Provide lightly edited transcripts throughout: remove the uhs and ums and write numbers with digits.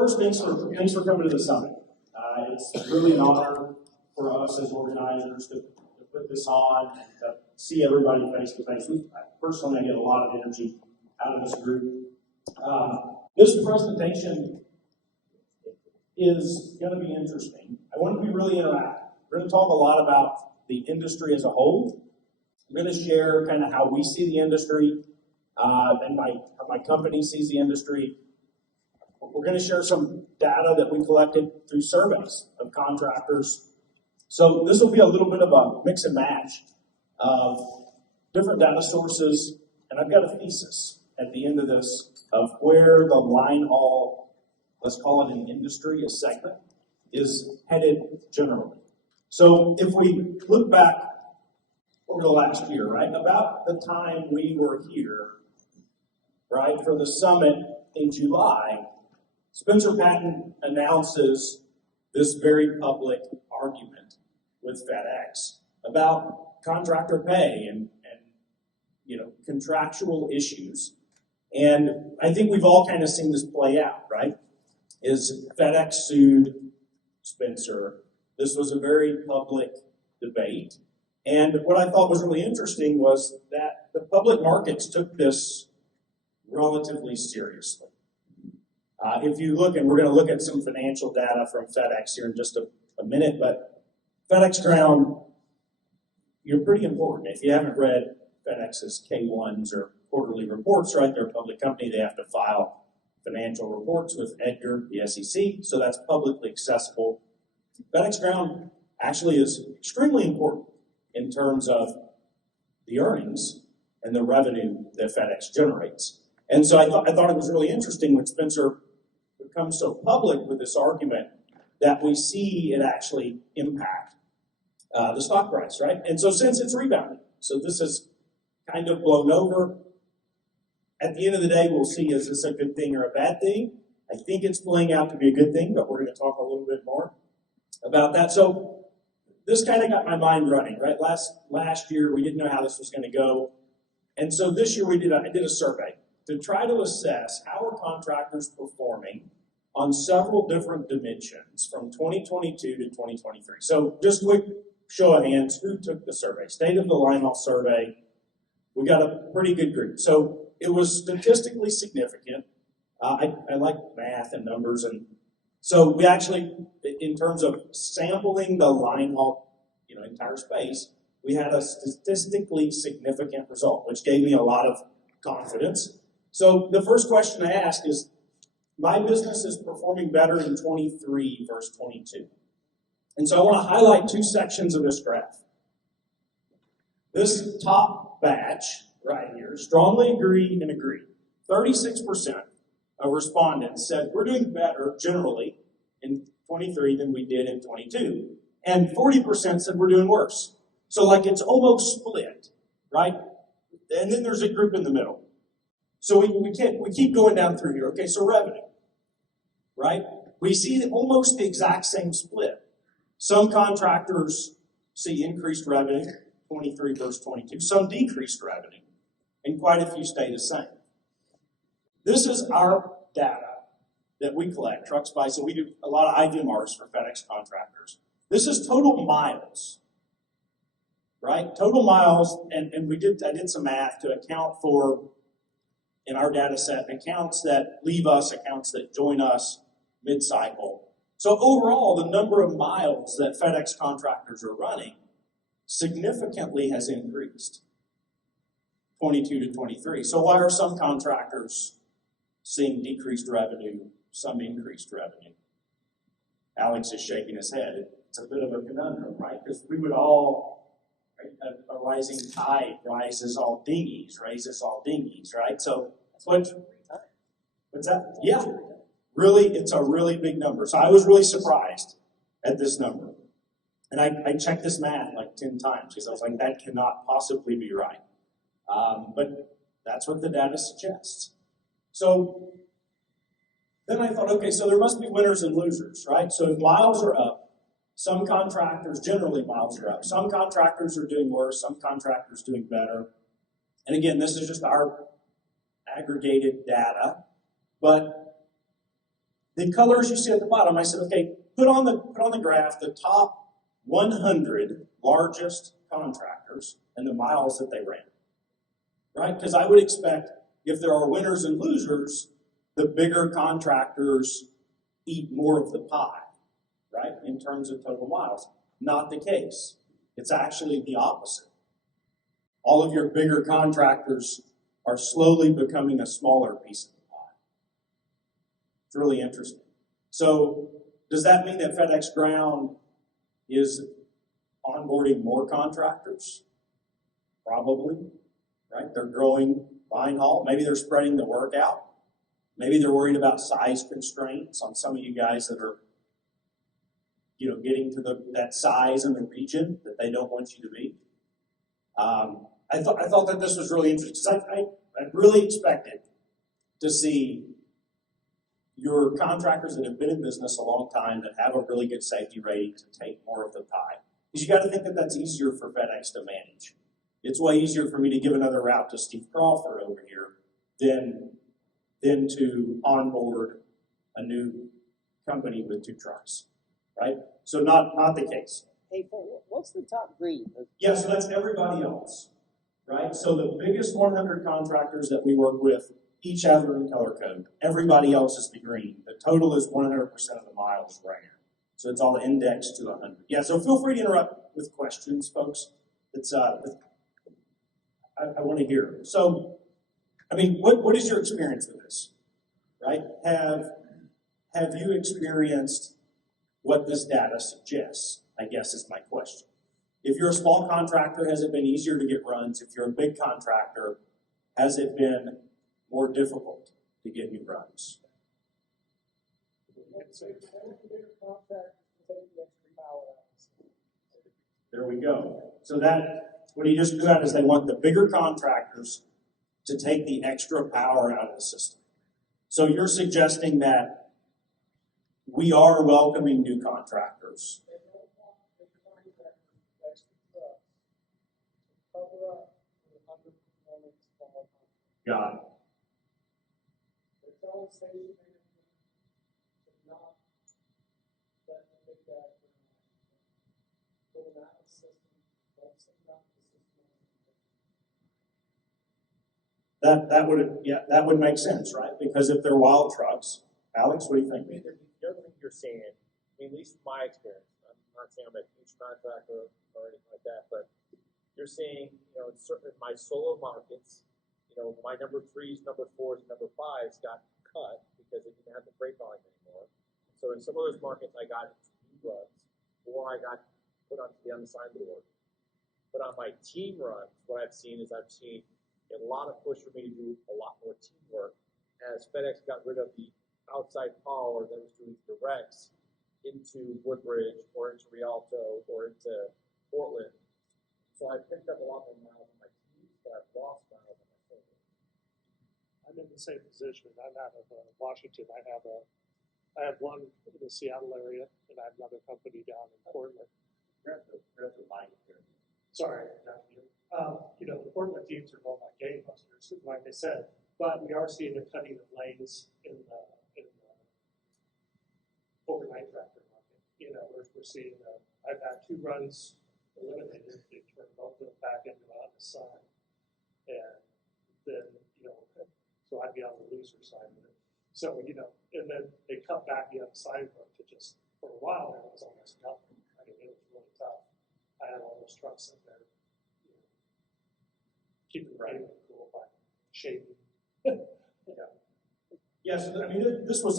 First, thanks for coming to the summit. It's really an honor for us as organizers to put this on and to see everybody face to face. Personally, I get a lot of energy out of this group. This presentation is going to be interesting. I want it to be really interactive. We're going to talk a lot about the industry as a whole. I'm going to share kind of how we see the industry and how my company sees the industry. We're going to share some data that we collected through surveys of contractors. So this will be a little bit of a mix and match of different data sources, and I've got a thesis at the end of this of where the line haul, let's call it an industry, a segment, is headed generally. So if we look back over the last year, right, about the time we were here, right, for the summit in July, Spencer Patton announces this very public argument with FedEx about contractor pay and contractual issues. And I think we've all kind of seen this play out, right? Is FedEx sued Spencer. This was a very public debate. And what I thought was really interesting was that the public markets took this relatively seriously. If you look, and we're going to look at some financial data from FedEx here in just a minute, but FedEx Ground, you're pretty important. If you haven't read FedEx's K1s or quarterly reports, right, they're a public company, they have to file financial reports with EDGAR, the SEC, so that's publicly accessible. FedEx Ground actually is extremely important in terms of the earnings and the revenue that FedEx generates. And so I thought it was really interesting when Spencer becomes so public with this argument that we see it actually impact the stock price, right? And so since it's rebounded, so this is kind of blown over. At the end of the day, we'll see, is this a good thing or a bad thing? I think it's playing out to be a good thing, but we're going to talk a little bit more about that. So this kind of got my mind running, right? Last year, we didn't know how this was going to go. And so this year, I did a survey to try to assess how are contractors performing on several different dimensions from 2022 to 2023. So just quick show of hands, who took the survey? State of the Linehaul survey. We got a pretty good group. So it was statistically significant. I like math and numbers, and so we actually, in terms of sampling the Linehaul, entire space, we had a statistically significant result, which gave me a lot of confidence. So the first question I asked is, my business is performing better in 23 versus 22. And so I want to highlight two sections of this graph. This top batch right here strongly agreed and agreed. 36% of respondents said we're doing better generally in 23 than we did in 22. And 40% said we're doing worse. So it's almost split, right? And then there's a group in the middle. So we keep going down through here. Okay, so revenue, right? We see almost the exact same split. Some contractors see increased revenue, 23 versus 22. Some decreased revenue, and quite a few stay the same. This is our data that we collect, trucks by, so we do a lot of IVMRs for FedEx contractors. This is total miles, right? Total miles, and I did some math to account for, in our data set, accounts that leave us, accounts that join us mid-cycle. So overall, the number of miles that FedEx contractors are running significantly has increased, 22 to 23. So why are some contractors seeing decreased revenue, some increased revenue? Alex is shaking his head. It's a bit of a conundrum, right? Because we would all, right, a rising tide raises all dinghies, right? So what's that? Yeah, really, it's a really big number. So I was really surprised at this number. And I checked this math 10 times because I was like, that cannot possibly be right. But that's what the data suggests. So then I thought, okay, so there must be winners and losers, right? So if miles are up, some contractors, generally miles are up. Some contractors are doing worse, some contractors doing better. And again, this is just our aggregated data. But the colors you see at the bottom, I said, okay, put on the graph the top 100 largest contractors and the miles that they ran, right? Because I would expect if there are winners and losers, the bigger contractors eat more of the pie, right, in terms of total miles. Not the case. It's actually the opposite. All of your bigger contractors are slowly becoming a smaller piece of the pie. It's really interesting. So does that mean that FedEx Ground is onboarding more contractors? Probably, right? They're growing Linehaul. Maybe they're spreading the work out. Maybe they're worried about size constraints on some of you guys that are, getting to that size in the region that they don't want you to be. I thought that this was really interesting because I really expected to see your contractors that have been in business a long time that have a really good safety rating to take more of the pie. Because you got to think that that's easier for FedEx to manage. It's way easier for me to give another route to Steve Crawford over here than to onboard a new company with 2 trucks, right? So not the case. Hey, what's the top green? Yeah, so that's everybody else, right? So the biggest 100 contractors that we work with each have their own color code. Everybody else is the green. The total is 100% of the miles ran. So it's all indexed to 100. Yeah, so feel free to interrupt with questions, folks. It's I want to hear. So, I mean, what is your experience with this, right? Have you experienced what this data suggests, I guess is my question. If you're a small contractor, has it been easier to get runs? If you're a big contractor, has it been more difficult to get new runs? There we go. So what he just got is they want the bigger contractors to take the extra power out of the system. So you're suggesting that we are welcoming new contractors. Got it. That would make sense, right? Because if they're wild trucks, Alex, what do you think? I mean, the other thing you're saying, at least in my experience, I'm not saying I'm a huge contractor or anything like that, but you're saying, in certain my solo markets, my number 3s, number 4s, and number 5s got cut because they didn't have the freight volume anymore. So in some of those markets, I got new runs, or I got put onto the unassigned board. But on my team runs, what I've seen is a lot of push for me to do a lot more teamwork as FedEx got rid of the outside power that was doing directs into Woodbridge or into Rialto or into Portland. So I picked up a lot more miles on my team, but I've lost miles on my solo. I'm in the same position. I'm out of Washington. I have one in the Seattle area, and I have another company down in Portland. Sorry, the Portland teams are going like gangbusters, like I said. But we are seeing a cutting of lanes in the overnight tractor market. We're seeing. I've had 2 runs eliminated. They turned both of them back into unassigned, and then so I'd be on the loser side of it. So and then they cut back the unassigned work to just for a while there it was almost nothing. I mean, it was really tough. I had all those trucks in there, keeping the rain cool by shading. Yeah, so I mean,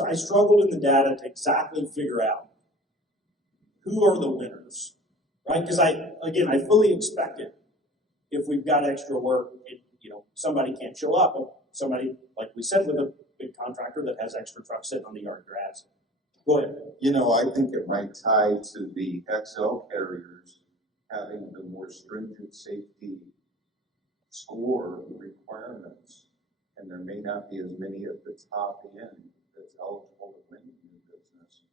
I struggled in the data to exactly figure out who are the winners, right? Because I fully expected if we've got extra work, somebody can't show up, but somebody, like we said, with a big contractor that has extra trucks sitting on the yard grabs. Go ahead. I think it might tie to the XL carriers having the more stringent safety score requirements, and there may not be as many at the top end that's eligible to win new business.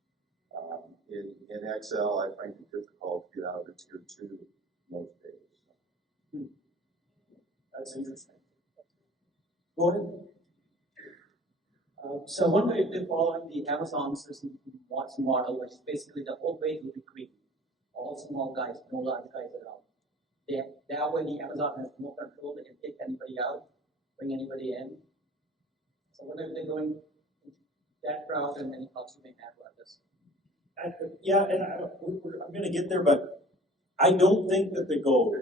In XL, I find it difficult to get out of tier 2 most days. That's interesting. Go ahead. So I wonder if they're following the Amazon system Watson model, which basically the whole base will be green. All small guys, no large guys at all. That way the Amazon has more control, they can take anybody out, bring anybody in. So I wonder if they're going that route and any thoughts you may have about this. I'm going to get there, but I don't think that the goal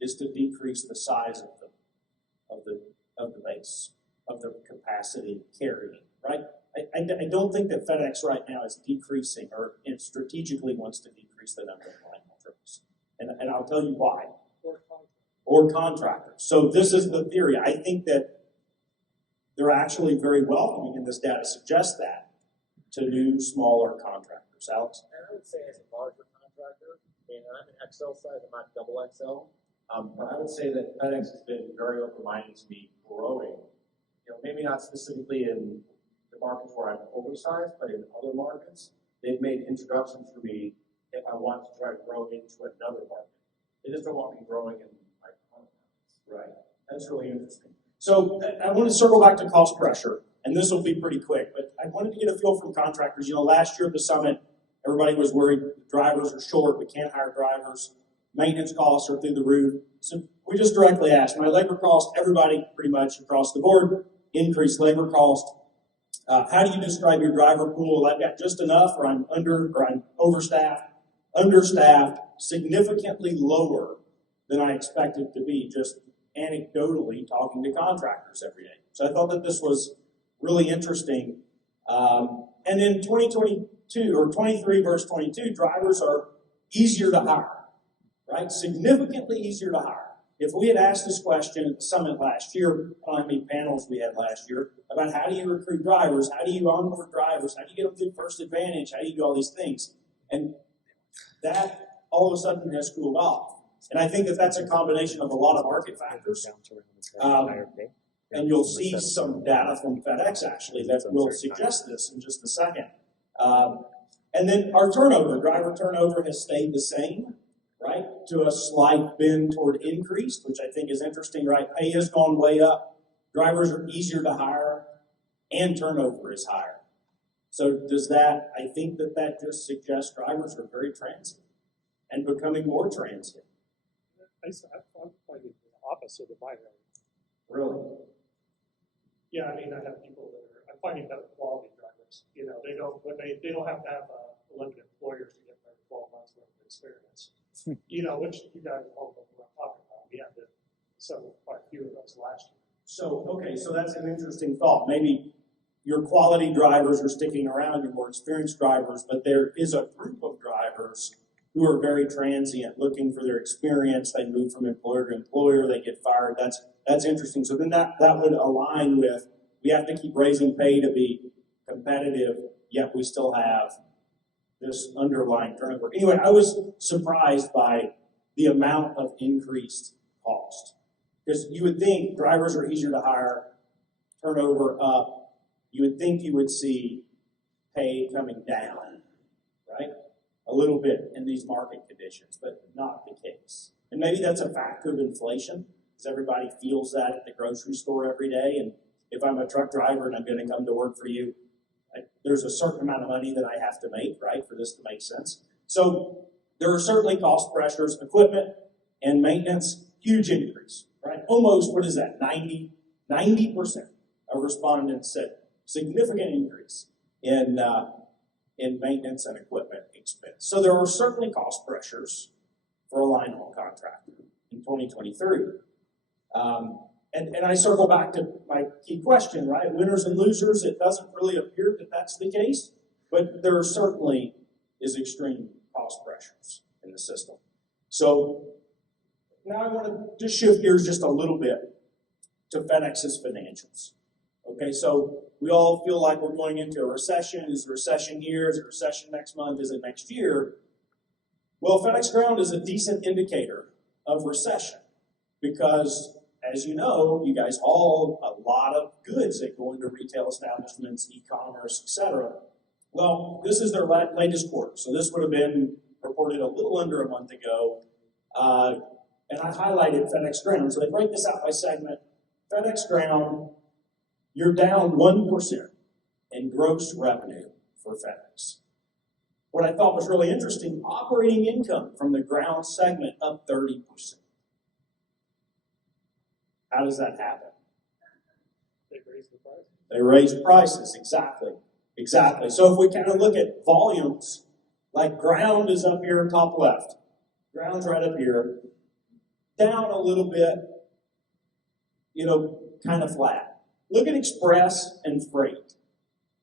is to decrease the size of the base, of the capacity carrying, right? I don't think that FedEx right now is decreasing or strategically wants to decrease the number of line haul trips. And I'll tell you why. Or contractors. So this is the theory. I think that they're actually very welcoming, and this data suggests that, to new, smaller contractors. Alex? And I would say as a larger contractor, I mean, I'm an XL size, I'm not double XL. But I would say that FedEx has been very open-minded to me growing. You know, maybe not specifically in the markets where I'm oversized, but in other markets, they've made introductions for me if I want to try to grow into another market. They just don't want me growing in my current markets. Right. That's really interesting. So I want to circle back to cost pressure, and this will be pretty quick, but I wanted to get a feel from contractors. You know, last year at the summit, everybody was worried drivers are short, we can't hire drivers, maintenance costs are through the roof. So we just directly asked, my labor cost, everybody pretty much across the board, increased labor cost. How do you describe your driver pool? I've got just enough, or I'm overstaffed, understaffed, significantly lower than I expected to be, just anecdotally talking to contractors every day. So I thought that this was really interesting. And in 2022, or 23 versus 22, drivers are easier to hire, right? Significantly easier to hire. If we had asked this question at the summit last year, I don't know how many panels we had last year, about how do you recruit drivers, how do you onboard drivers, how do you get them through First Advantage, how do you do all these things? And that all of a sudden has cooled off. And I think that that's a combination of a lot of market factors. And you'll see some data from FedEx actually that will suggest this in just a second. And then our turnover, driver turnover has stayed the same, right? To a slight bend toward increased, which I think is interesting, right? Pay has gone way up. Drivers are easier to hire and turnover is higher. So does that, I think that just suggests drivers are very transient and becoming more transient. I'm finding the opposite of my area. Really? Yeah, I mean, I have people that are, I'm finding better quality drivers. You know, they don't have to have limited employers to get their 12 months worth of experience. You know, which you guys all know what I'm talking about. We had quite a few of those last year. So, okay, so that's an interesting thought. Maybe your quality drivers are sticking around, your more experienced drivers, but there is a group of drivers who are very transient, looking for their experience. They move from employer to employer, they get fired. That's interesting. So then that would align with, we have to keep raising pay to be competitive, yet we still have this underlying turnover. Anyway, I was surprised by the amount of increased cost. Because you would think drivers are easier to hire, turnover up. You would think you would see pay coming down, right? A little bit in these market conditions, but not the case. And maybe that's a factor of inflation, because everybody feels that at the grocery store every day. And if I'm a truck driver and I'm going to come to work for you, there's a certain amount of money that I have to make, right, for this to make sense. So there are certainly cost pressures, equipment and maintenance, huge increase, right? Almost, what is that, 90% of respondents said significant increase in maintenance and equipment expense. So there are certainly cost pressures for a line haul contractor in 2023. And I circle back to my key question, right? Winners and losers, it doesn't really appear that that's the case, but there certainly is extreme cost pressures in the system. So now I want to just shift gears just a little bit to FedEx's financials. Okay, so we all feel like we're going into a recession. Is the recession here? Is the recession next month? Is it next year? Well, FedEx Ground is a decent indicator of recession because, as you know, you guys haul a lot of goods that go into retail establishments, e-commerce, etc. Well, this is their latest quarter, so this would have been reported a little under a month ago. And I highlighted FedEx Ground. So they break this out by segment. FedEx Ground, you're down 1%. in gross revenue for FedEx. What I thought was really interesting, operating income from the ground segment up 30%. How does that happen? They raised the price. They raised prices, exactly. Exactly. So if we kind of look at volumes, like ground is up here top left. Ground's right up here. Down a little bit, kind of flat. Look at express and freight.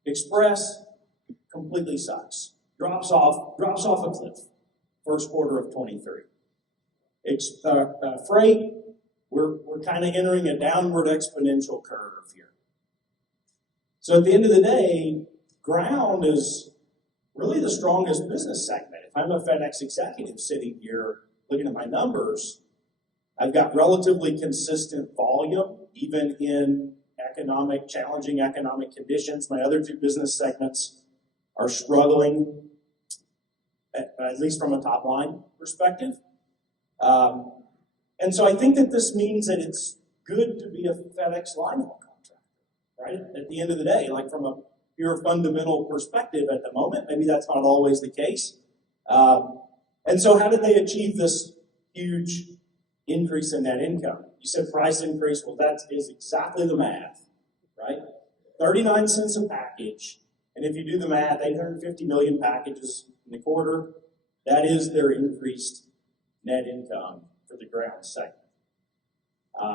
Express completely sucks. Drops off a cliff. First quarter of 23. Freight, we're kind of entering a downward exponential curve here. So at the end of the day, ground is really the strongest business segment. If I'm a FedEx executive sitting here looking at my numbers, I've got relatively consistent volume, even in challenging economic conditions. My other two business segments are struggling, at least from a top line perspective. And so I think that this means that it's good to be a FedEx Linehaul contractor, right? At the end of the day, like from a pure fundamental perspective at the moment, maybe that's not always the case. And so how did they achieve this huge increase in net income? You said price increase. Well, that is exactly the math, right? 39 cents a package. And if you do the math, 850 million packages in the quarter, that is their increased net income for the ground segment. You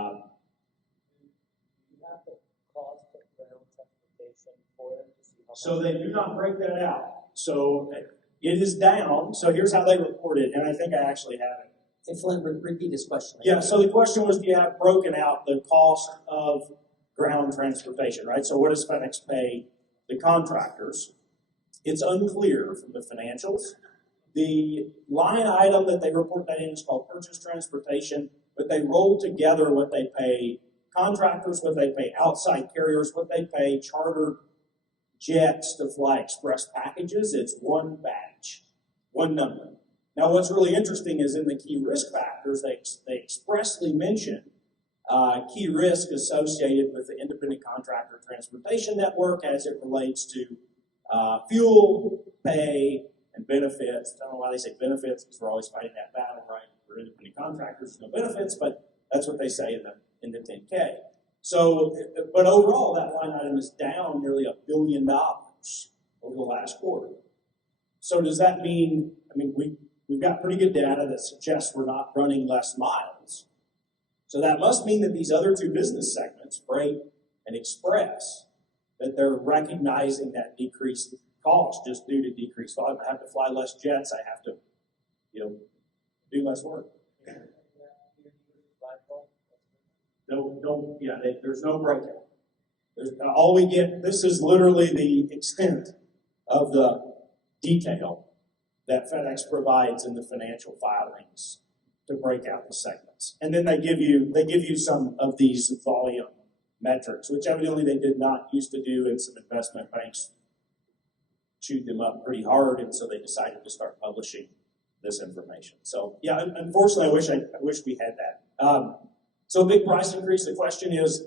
have the cost of ground transportation for them to see how So they do not break that out. So it is down. So here's how they report it, and I think I actually have it. Hey, Flint, repeat this question. Yeah, so the question was, do you have broken out the cost of ground transportation, right? So what does FedEx pay the contractors? It's unclear from the financials. The line item that they report that in is called purchase transportation, but they roll together what they pay contractors, what they pay outside carriers, what they pay chartered jets to fly express packages. It's one batch, one number. Now, what's really interesting is in the key risk factors, they expressly mention key risk associated with the independent contractor transportation network as it relates to fuel, pay, and benefits. I don't know why they say benefits, because we're always fighting that battle, right? For independent contractors, no benefits, but that's what they say in the 10K. So, but overall, that line item is down nearly $1 billion over the last quarter. So does that mean, we've got pretty good data that suggests we're not running less miles. So that must mean that these other two business segments, freight and express, that they're recognizing that decreased cost just due to decreased volume. I have to fly less jets. I have to, do less work. There's no breakout. All we get, this is literally the extent of the detail that FedEx provides in the financial filings to break out the segments. And then they give you some of these volume metrics, which evidently they did not used to do, and some investment banks chewed them up pretty hard, and so they decided to start publishing this information. So yeah, unfortunately, I wish we had that. So big price increase. The question is,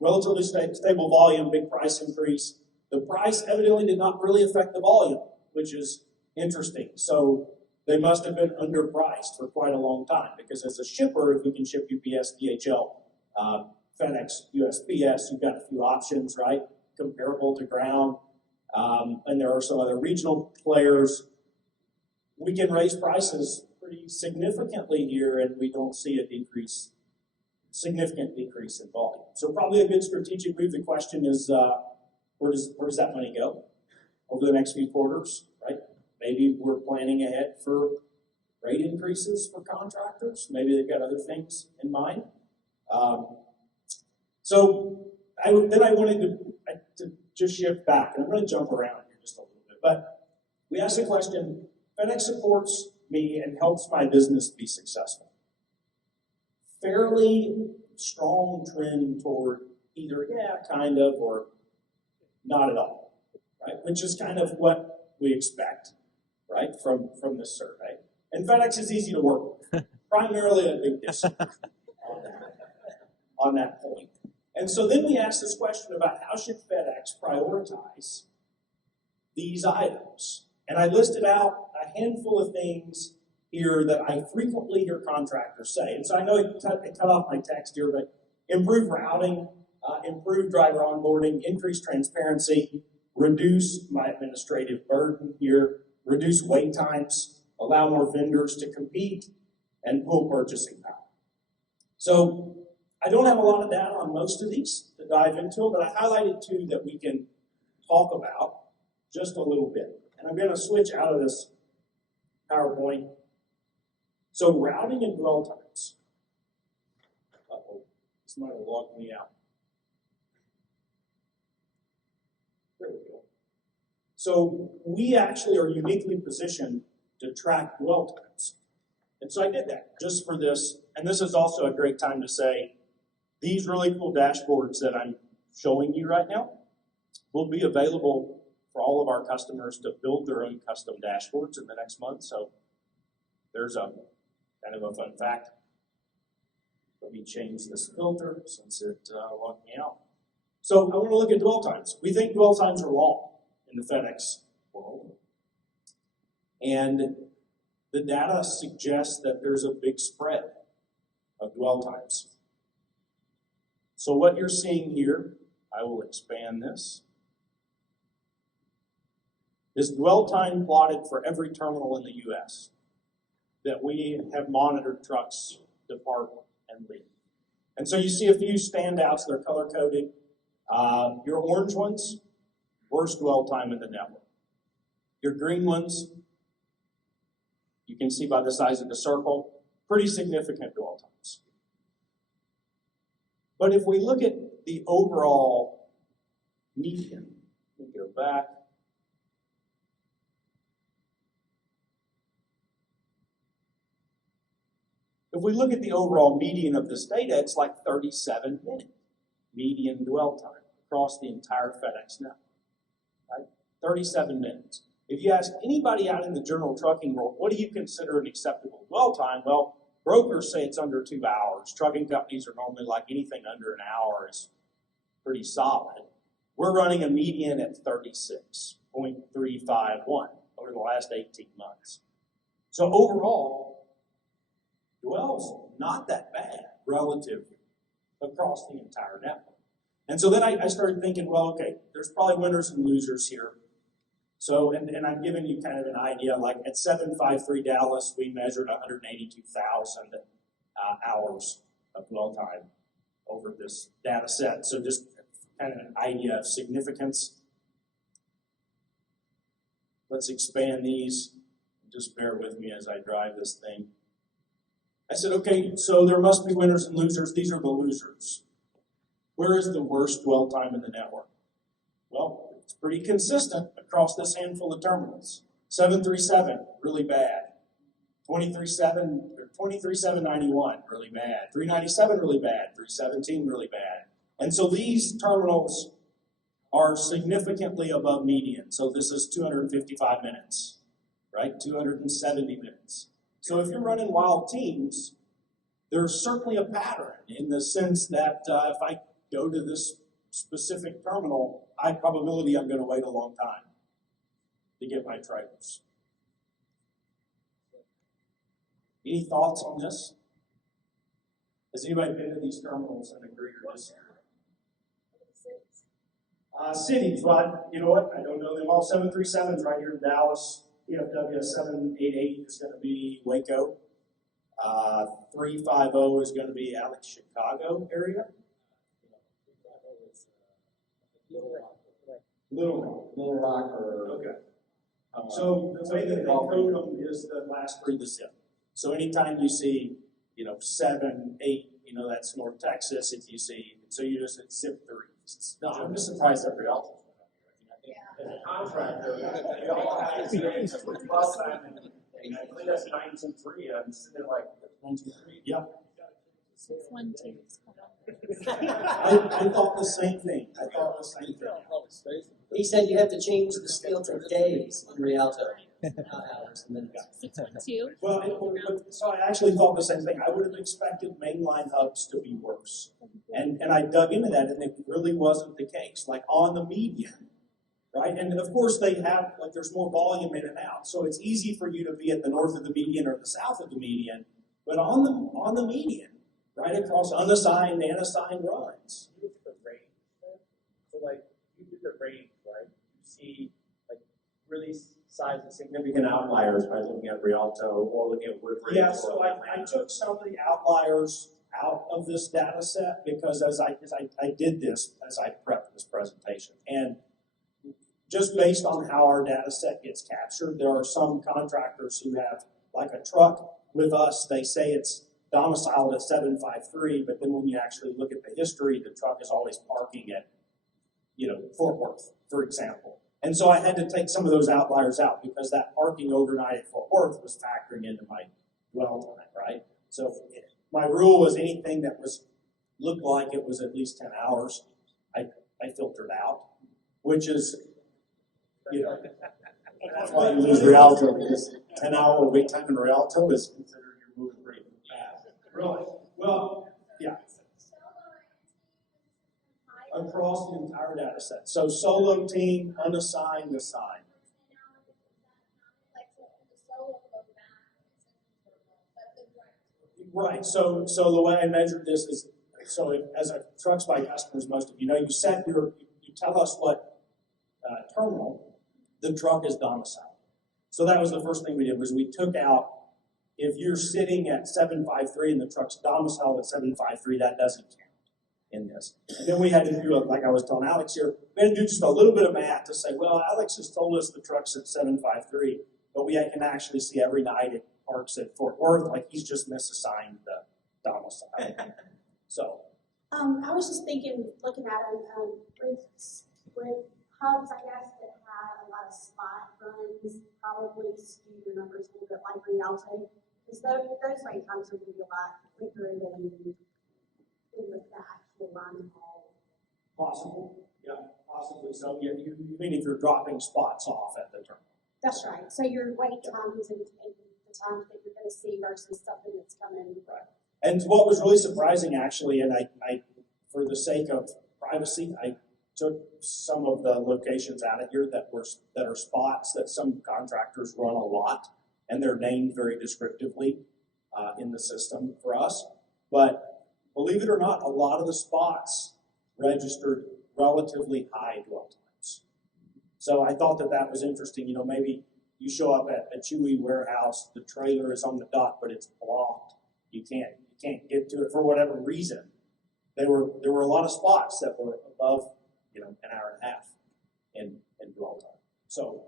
relatively stable volume, big price increase. The price evidently did not really affect the volume, which is interesting. So they must have been underpriced for quite a long time, because as a shipper, if you can ship UPS, DHL, FedEx, USPS, you've got a few options, right? Comparable to ground. And there are some other regional players. We can raise prices pretty significantly here, and we don't see a significant decrease in volume. So probably a good strategic move. The question is, where does that money go over the next few quarters, right? Maybe we're planning ahead for rate increases for contractors. Maybe they've got other things in mind. So I wanted to just shift back, and I'm going to jump around here just a little bit. But we asked the question, FedEx supports me and helps my business be successful. Fairly strong trend toward either, yeah, kind of, or not at all, right? Which is kind of what we expect, right, from this survey. And FedEx is easy to work with, primarily a big disagree on that point. And so then we asked this question about how should FedEx FedEx prioritize these items. And I listed out a handful of things here that I frequently hear contractors say. And so I know it cut off my text here, but improve routing, improve driver onboarding, increase transparency, reduce my administrative burden here, reduce wait times, allow more vendors to compete, and pull purchasing power. So I don't have a lot of data on most of these to dive into, but I highlighted two that we can talk about just a little bit. And I'm going to switch out of this PowerPoint. So routing and dwell times. Uh-oh, this might have logged me out. There we go. So we actually are uniquely positioned to track dwell times. And so I did that just for this. And this is also a great time to say, these really cool dashboards that I'm showing you right now will be available for all of our customers to build their own custom dashboards in the next month. So there's a kind of a fun fact. Let me change this filter since it logged me out. So I want to look at dwell times. We think dwell times are long in the FedEx world. And the data suggests that there's a big spread of dwell times. So what you're seeing here, I will expand this, is dwell time plotted for every terminal in the U.S. that we have monitored trucks depart and leave. And so you see a few standouts, they're color-coded. Your orange ones, worst dwell time in the network. Your green ones, you can see by the size of the circle, pretty significant dwell times. But if we look at the overall median, let me go back. If we look at the overall median of this data, it's like 37 minutes median dwell time across the entire FedEx network. Right? 37 minutes. If you ask anybody out in the general trucking world, what do you consider an acceptable dwell time? Well, brokers say it's under 2 hours. Trucking companies are normally like anything under an hour is pretty solid. We're running a median at 36.351 over the last 18 months. So overall, dwell's not that bad relative across the entire network. And so then I started thinking, well, okay, there's probably winners and losers here. So, and I'm giving you kind of an idea, like at 753 Dallas, we measured 182,000 hours of dwell time over this data set. So just kind of an idea of significance. Let's expand these. Just bear with me as I drive this thing. I said, okay, so there must be winners and losers. These are the losers. Where is the worst dwell time in the network? Well, it's pretty consistent across this handful of terminals. 737, really bad. 23791, really bad. 397, really bad. 317, really bad. And so these terminals are significantly above median. So this is 255 minutes, right? 270 minutes. So if you're running wild teams, there's certainly a pattern in the sense that if I go to this specific terminal, high probability I'm going to wait a long time to get my trailers. Any thoughts on this? Has anybody been to these terminals and agreed or disagree? Cities, well, you know what? I don't know them all. 737's right here in Dallas. PFW 788 is going to be Waco. 350 is going to be Alex, Chicago area. Little Rock. Okay. So the way that they code them is the last three to zip. So anytime you see, 7, 8, that's North Texas. If you see, so you just hit zip 3. No, I'm just surprised everybody else. As a contractor, we all have experience with bus time, and I believe that's 923. I'm sitting there like 923. Yeah. 612. I thought the same thing. He said you have to change the scale to days in reality. Alex, and then 612. So I actually thought the same thing. I would have expected mainline hubs to be worse. And I dug into that, and it really wasn't the case. Like on the median, right? And of course they have, like there's more volume in and out. So it's easy for you to be at the north of the median or the south of the median. But on the median, right across unassigned and assigned runs. You look at the range. So like you did the range, right? You see like really size and Significant outliers by looking at Rialto or looking at Woodbridge. Yeah, so I took some of the outliers out of this data set because as I did this, as I prepped this presentation. And just based on how our data set gets captured, there are some contractors who have like a truck with us, they say it's domiciled at 753, but then when you actually look at the history, the truck is always parking at, Fort Worth, for example. And so I had to take some of those outliers out because that parking overnight at Fort Worth was factoring into my dwell time, right? So my rule was anything that looked like it was at least 10 hours, I filtered out, which is, that's why you lose Rialto, because 10-hour wait time in Rialto is considered you're moving pretty fast. Really? Well, yeah. Across the entire data set. So solo team, unassigned, assigned. Right. So the way I measured this is, as a trucks by customers, most of you know, you tell us what terminal the truck is domiciled. So that was the first thing we did, was we took out, if you're sitting at 753 and the truck's domiciled at 753, that doesn't count in this. And then we had to do, like I was telling Alex here, we had to do just a little bit of math to say, well, Alex has told us the truck's at 753, but we can actually see every night it parks at Fort Worth, like he's just misassigned the domicile. So. I was just thinking, looking at them, with hubs, I guess, that have a lot of spot runs, probably skew your numbers a little bit like Rialto, because those wait times are going to be a lot quicker than with the actual Linehaul. Possible, yeah, possibly. So you mean if you're dropping spots off at the terminal? That's right. So your wait times and the times that you're going to see versus something that's coming. Right. And what was really surprising, actually, and I for the sake of privacy, I took some of the locations out of here that are spots that some contractors run a lot, and they're named very descriptively in the system for us. But believe it or not, a lot of the spots registered relatively high dwell times. So I thought that was interesting. Maybe you show up at a Chewy warehouse, the trailer is on the dock, but it's blocked. You can't get to it for whatever reason. There were a lot of spots that were above, an hour and a half in dwell time. So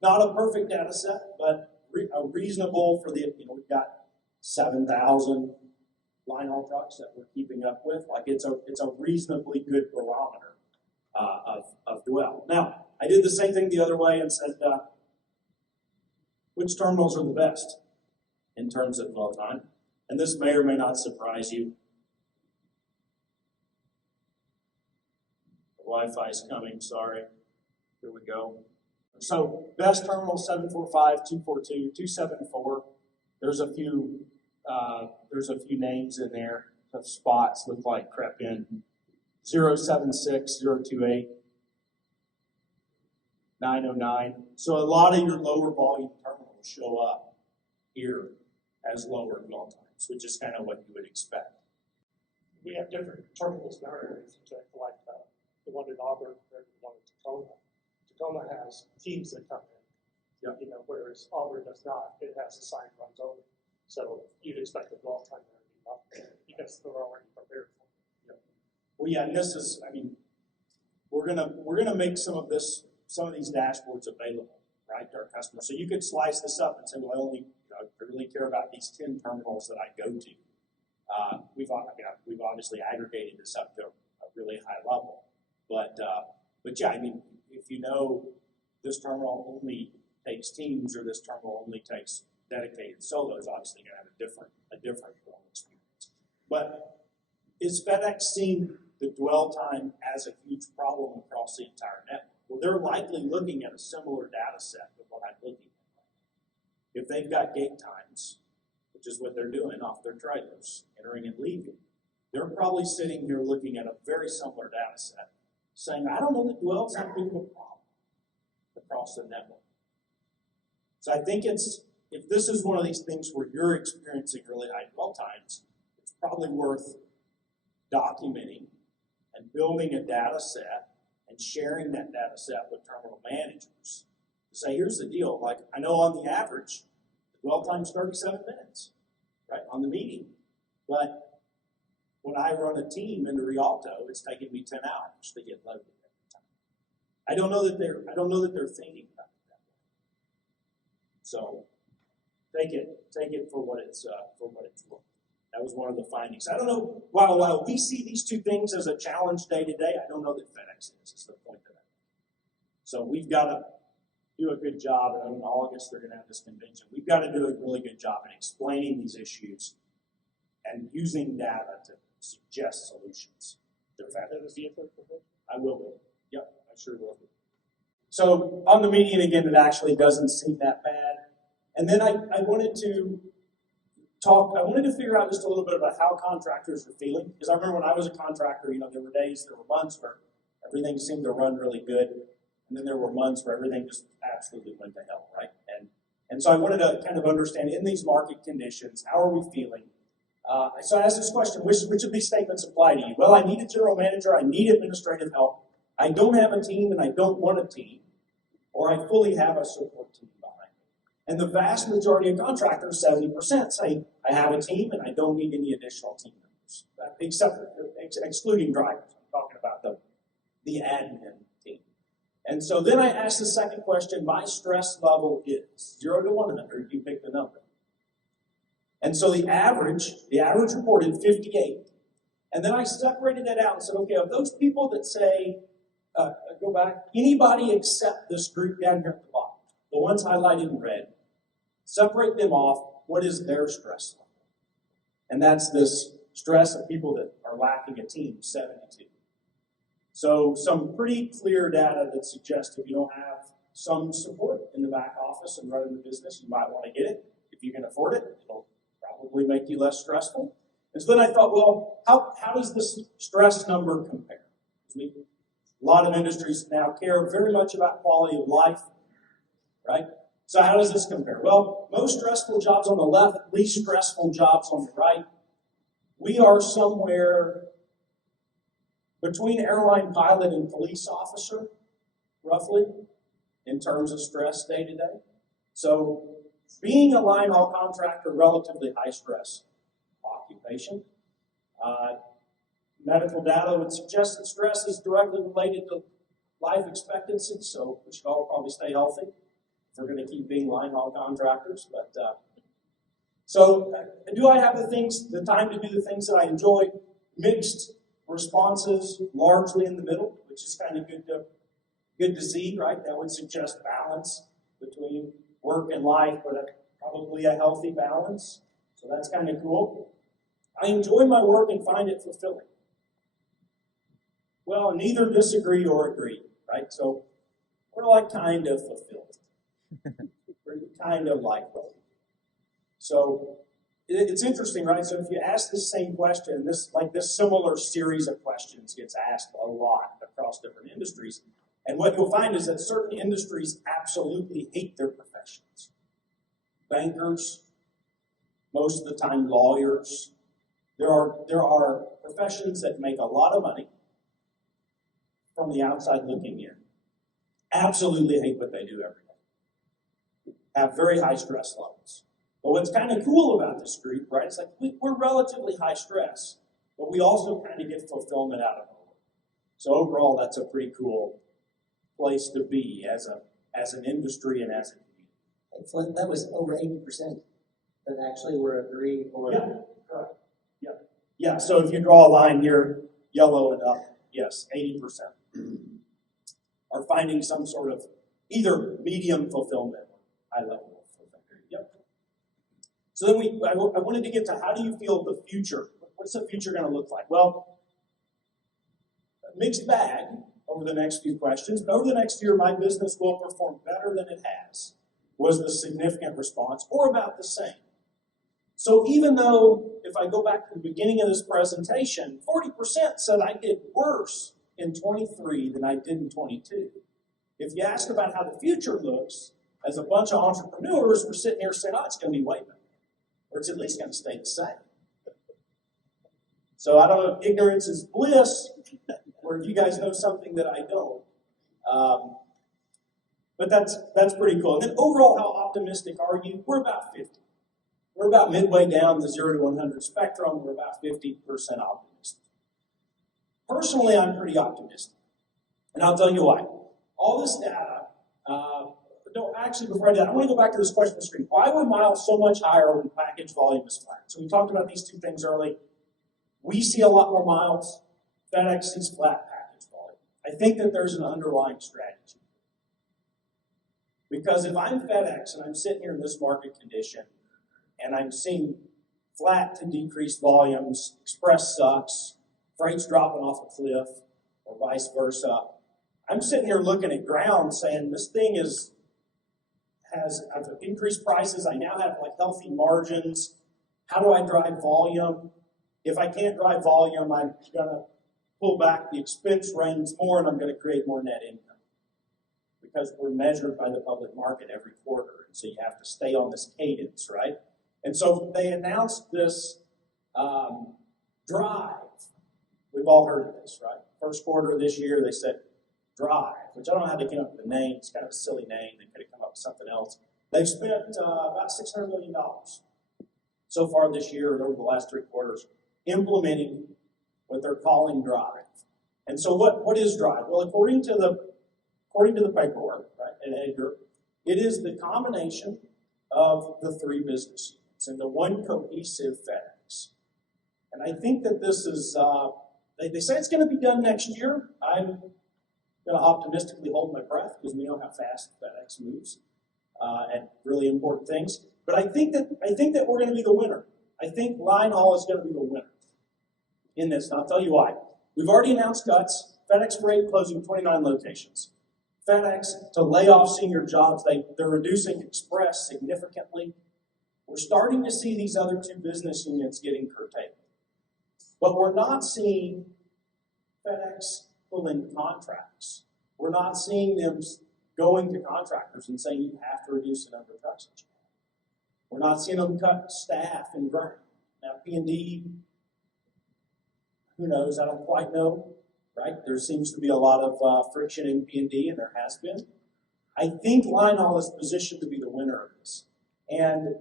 not a perfect data set, but reasonable for the, we've got 7,000 Linehaul trucks that we're keeping up with. Like it's a reasonably good barometer of dwell. Now, I did the same thing the other way and said, which terminals are the best in terms of dwell time? And this may or may not surprise you. The Wi-Fi is coming, sorry. Here we go. So best terminal 745, 242, 274. There's a few names in there of spots look like crept in. 076, 028, 909. So a lot of your lower volume terminals show up here as lower dwell times, which is kind of what you would expect. We have different terminals in our areas, like the one in Auburn compared to the one in Tacoma. Tacoma has teams that come in, whereas Auburn does not. It has assigned runs only. So you'd expect the dwell time there to be up because they're already prepared for it. Well, yeah, and this is, we're gonna make some of these dashboards available, right, to our customers. So you could slice this up and say, well, I really care about these 10 terminals that I go to. We've obviously aggregated this up to a really high level, but yeah, if you know this terminal only takes teams or this terminal only takes dedicated solos, obviously you're gonna have a different experience. But is FedEx seeing the dwell time as a huge problem across the entire network? Well, they're likely looking at a similar data set of what I if they've got gate times, which is what they're doing off their trailers, entering and leaving, they're probably sitting here looking at a very similar data set, saying, I don't know that dwell's that big of a problem across the network. So I think if this is one of these things where you're experiencing really high dwell times, it's probably worth documenting and building a data set and sharing that data set with terminal managers to say, here's the deal. Like, I know on the average, the dwell time's 37 minutes, right, on the meeting. But when I run a team into Rialto, it's taking me 10 hours to get loaded every time. I don't know that they're thinking about it that way. So take it for what it's worth. That was one of the findings. I don't know, while we see these two things as a challenge day to day, I don't know that FedEx is the point of that. So we've got to do a good job, and in August they're going to have this convention. We've got to do a really good job in explaining these issues and using data to suggest solutions. I will be. Yep, I sure will be. So on the median, again, it actually doesn't seem that bad. And then I wanted to figure out just a little bit about how contractors are feeling. Because I remember when I was a contractor, there were days, there were months where everything seemed to run really good. And then there were months where everything just absolutely went to hell, right? And so I wanted to kind of understand, in these market conditions, how are we feeling? So I asked this question, which of these statements apply to you? Well, I need a general manager, I need administrative help, I don't have a team and I don't want a team, or I fully have a support team behind me. And the vast majority of contractors, 70%, say, I have a team and I don't need any additional team members, excluding drivers. I'm talking about the admin team. And so then I asked the second question, my stress level is 0 to 100, you pick the number. And so the average reported 58. And then I separated that out and said, okay, of those people that say, go back, anybody except this group down here at the bottom, the ones highlighted in red, separate them off, what is their stress level? And that's this stress of people that are lacking a team, 72. So some pretty clear data that suggests if you don't have some support in the back office and running the business, you might want to get it. If you can afford it, it'll probably make you less stressful. And so then I thought, well, how does this stress number compare? A lot of industries now care very much about quality of life, right? So how does this compare? Well, most stressful jobs on the left, least stressful jobs on the right. We are somewhere between airline pilot and police officer, roughly, in terms of stress day to day. So being a Linehaul contractor, relatively high stress occupation. Medical data would suggest that stress is directly related to life expectancy, so we should all probably stay healthy if we're going to keep being Linehaul contractors. But so do I have the time to do the things that I enjoy? Mixed responses, largely in the middle, which is kind of good to see, right? That would suggest balance between work and life, but probably a healthy balance. So that's kind of cool. I enjoy my work and find it fulfilling. Well, neither disagree or agree, right? So we're like kind of fulfilled. We're kind of like both. So it's interesting, right? So if you ask the same question, this similar series of questions gets asked a lot across different industries. And what you'll find is that certain industries absolutely hate their professions. Bankers, most of the time lawyers. There are professions that make a lot of money from the outside looking in. Absolutely hate what they do every day. Have very high stress levels. But what's kind of cool about this group, right, it's like we're relatively high stress, but we also kind of get fulfillment out of it. So overall, that's a pretty cool place to be as an industry and as a community. And Flint, that was over 80% that actually were agreed or... Yeah, correct. Yeah, so if you draw a line here, yellow and up, yes, 80% are finding some sort of either medium fulfillment or high level of fulfillment. Yep. So then I wanted to get to how do you feel the future? What's the future going to look like? Well, a mixed bag over the next few questions, but over the next year, my business will perform better than it has was the significant response, or about the same. So even though, if I go back to the beginning of this presentation, 40% said I did worse in 23 than I did in 22. If you ask about how the future looks, as a bunch of entrepreneurs, we're sitting here saying, oh, it's going to be way better. Or it's at least going to stay the same. So I don't know if ignorance is bliss, or if you guys know something that I don't. But that's pretty cool. And then overall, how optimistic are you? We're about 50. We're about midway down the 0 to 100 spectrum. We're about 50% optimistic. Personally, I'm pretty optimistic. And I'll tell you why. All this data, before I do that, I want to go back to this question on the screen. Why were miles so much higher when package volume is flat? So we talked about these two things early. We see a lot more miles. FedEx sees flat package volume. I think that there's an underlying strategy. Because if I'm FedEx and I'm sitting here in this market condition and I'm seeing flat to decreased volumes, express sucks, freight's dropping off a cliff, or vice versa, I'm sitting here looking at ground saying this thing I've increased prices, I now have like healthy margins. How do I drive volume? If I can't drive volume, I'm going to pull back the expense reins more and I'm going to create more net income. Because we're measured by the public market every quarter. And so you have to stay on this cadence, right? And so they announced this drive. We've all heard of this, right? First quarter of this year, they said drive, which I don't know how they came up with the name. It's kind of a silly name. They could have come up with something else. They've spent about $600 million so far this year and over the last 3 quarters implementing what they're calling drive. And so what is drive? Well, according to the paperwork, right, and Edgar, it is the combination of the 3 business units into one cohesive FedEx. And I think that this is, they say it's going to be done next year. I'm going to optimistically hold my breath because we know how fast FedEx moves at really important things. But I think that we're going to be the winner. I think Linehaul is going to be the winner in this, and I'll tell you why. We've already announced cuts. FedEx Freight closing 29 locations. FedEx to lay off senior jobs. They're reducing Express significantly. We're starting to see these other 2 business units getting curtailed. But we're not seeing FedEx pull in contracts. We're not seeing them going to contractors and saying you have to reduce the number of trucks that you have. We're not seeing them cut staff and ground. Now, P&D, who knows? I don't quite know, right? There seems to be a lot of friction in P&D, and there has been. I think Linehaul is positioned to be the winner of this. And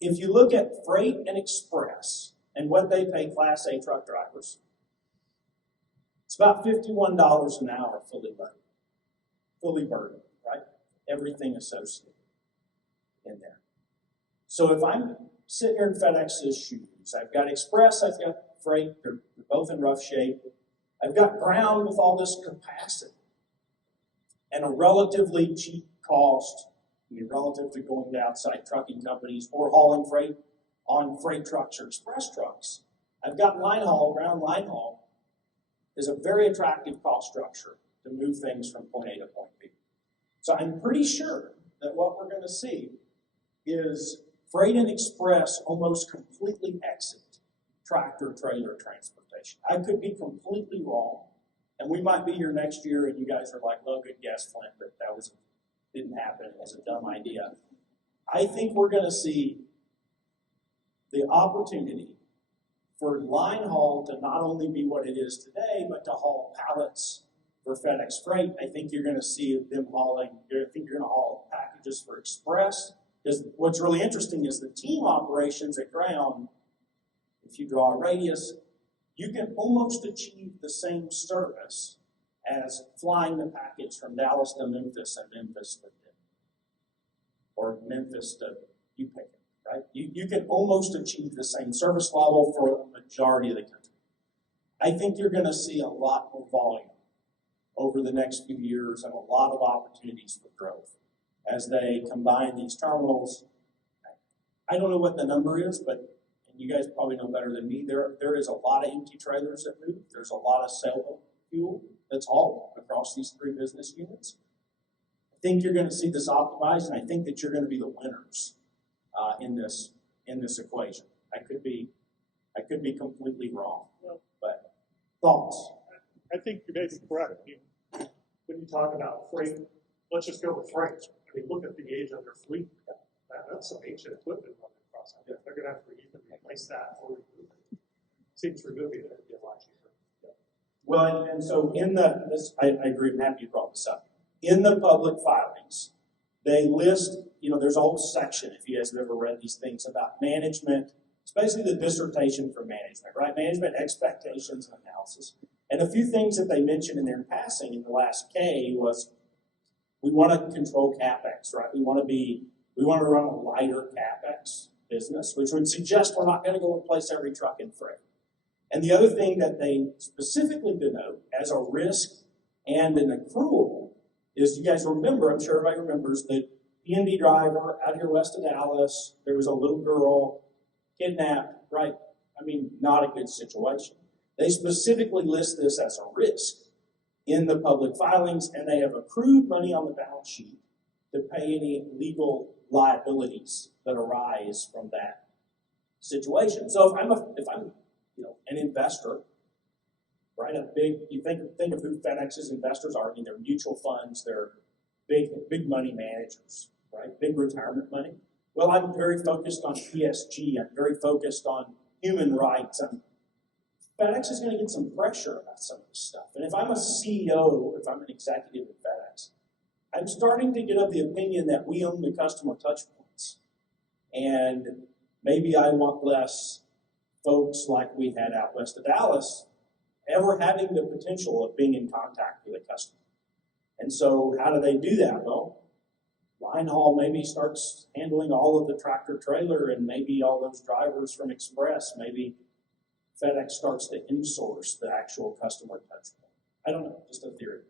if you look at Freight and Express and what they pay Class A truck drivers, it's about $51 an hour fully loaded, fully burdened, right? Everything associated in there. So if I'm sitting here in FedEx's shoes, I've got Express, I've got Freight, they're both in rough shape. I've got ground with all this capacity and a relatively cheap cost relative to going to outside trucking companies or hauling freight on freight trucks or express trucks. I've got Linehaul, ground Linehaul is a very attractive cost structure to move things from point A to point B. So I'm pretty sure that what we're going to see is Freight and Express almost completely exit tractor-trailer transportation. I could be completely wrong, and we might be here next year and you guys are like, well, good guess, Flint, but that didn't happen. It was a dumb idea. I think we're going to see the opportunity for Linehaul to not only be what it is today, but to haul pallets for FedEx Freight. I think you're going to see them hauling, I think you're going to haul packages for Express. Because what's really interesting is the team operations at ground, if you draw a radius, you can almost achieve the same service as flying the package from Dallas to Memphis and Memphis to Denver. Or Memphis to, you pick it, right? You can almost achieve the same service level for the majority of the country. I think you're going to see a lot more volume over the next few years and a lot of opportunities for growth as they combine these terminals. I don't know what the number is, but and you guys probably know better than me, there is a lot of empty trailers that move. There's a lot of sailboat fuel that's hauled across these 3 business units. I think you're going to see this optimized, and I think that you're going to be the winners in this equation. I could be completely wrong, but thoughts? I think you may be correct. When you talk about freight, let's just go with freight. I mean, look at the age of their fleet. That's some ancient equipment running across. They're going to have to either replace that or remove it. Seems removing it would be a lot cheaper. Well, and so in I agree, I'm happy you brought this up. In the public filings, they list, there's a whole section, if you guys have ever read these things, about management. It's basically the dissertation for management, right? Management expectations and analysis. And a few things that they mentioned in their passing in the last K was we want to control CapEx, right? We want to run a lighter CapEx business, which would suggest we're not going to go replace every truck in freight. And the other thing that they specifically denote as a risk and an accrual is, you guys remember, I'm sure everybody remembers, the P&D driver out here west of Dallas, there was a little girl kidnapped, right? I mean, not a good situation. They specifically list this as a risk in the public filings, and they have accrued money on the balance sheet to pay any legal liabilities that arise from that situation. So if I'm an investor, right? You think of who FedEx's investors are. I mean, they're mutual funds, they're big money managers, right? Big retirement money. Well, I'm very focused on ESG. I'm very focused on human rights. FedEx is going to get some pressure about some of this stuff. And if I'm a CEO, if I'm an executive at FedEx, I'm starting to get of the opinion that we own the customer touch points. And maybe I want less folks like we had out west of Dallas ever having the potential of being in contact with a customer. And so how do they do that? Well, Linehaul maybe starts handling all of the tractor trailer and maybe all those drivers from Express. Maybe FedEx starts to insource the actual customer touch point. I don't know, just a theory.